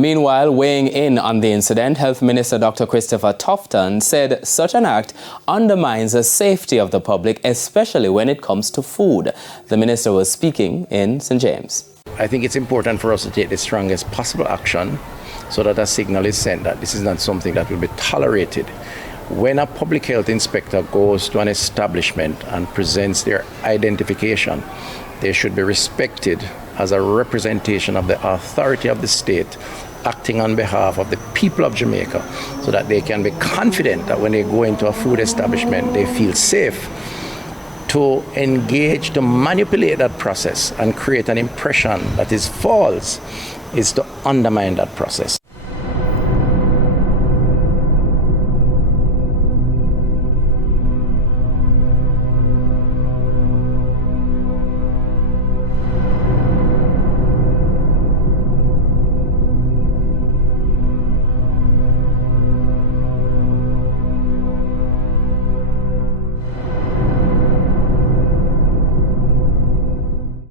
Meanwhile, weighing in on the incident, Health Minister Dr. Christopher Tufton said such an act undermines the safety of the public, especially when it comes to food. The minister was speaking in St. James. I think it's important for us to take the strongest possible action so that a signal is sent that this is not something that will be tolerated. When a public health inspector goes to an establishment and presents their identification, they should be respected as a representation of the authority of the state, acting on behalf of the people of Jamaica, so that they can be confident that when they go into a food establishment, they feel safe. To engage, to manipulate that process and create an impression that is false is to undermine that process.